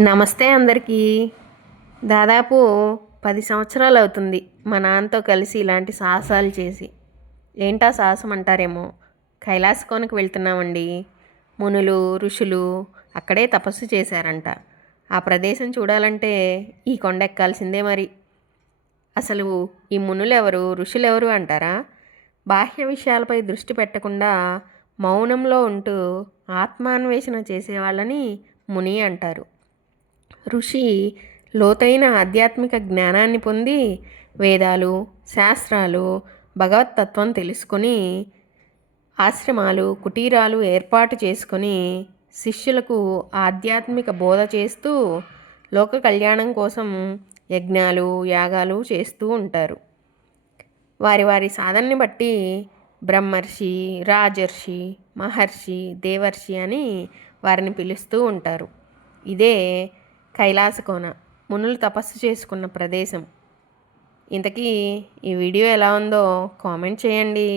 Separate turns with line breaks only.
నమస్తే అందరికీ. దాదాపు పది సంవత్సరాలు అవుతుంది మా నాన్నతో కలిసి ఇలాంటి సాహసాలు చేసి. ఏంటా సాహసం అంటారేమో? కైలాసకోనకు వెళ్తున్నామండి. మునులు ఋషులు అక్కడే తపస్సు చేశారంట. ఆ ప్రదేశం చూడాలంటే ఈ కొండ ఎక్కాల్సిందే మరి. అసలు ఈ మునులు ఎవరు ఋషులు ఎవరు అంటారా? బాహ్య విషయాలపై దృష్టి పెట్టకుండా మౌనంలో ఉంటూ ఆత్మాన్వేషణ చేసేవాళ్ళని ముని అంటారు. ఋషి లోతైన ఆధ్యాత్మిక జ్ఞానాన్ని పొంది వేదాలు శాస్త్రాలు భగవతత్వం తెలుసుకొని ఆశ్రమాలు కుటీరాలు ఏర్పాటు చేసుకొని శిష్యులకు ఆధ్యాత్మిక బోధ చేస్తూ లోక కళ్యాణం కోసం యజ్ఞాలు యాగాలు చేస్తూ ఉంటారు. వారి వారి సాధనని బట్టి బ్రహ్మర్షి రాజర్షి మహర్షి దేవర్షి అని వారిని పిలుస్తూ ఉంటారు. ఇదే కైలాసకోన మునులు తపస్సు చేసుకున్న ప్రదేశం. ఇంతకీ ఈ వీడియో ఎలా ఉందో కామెంట్ చేయండి.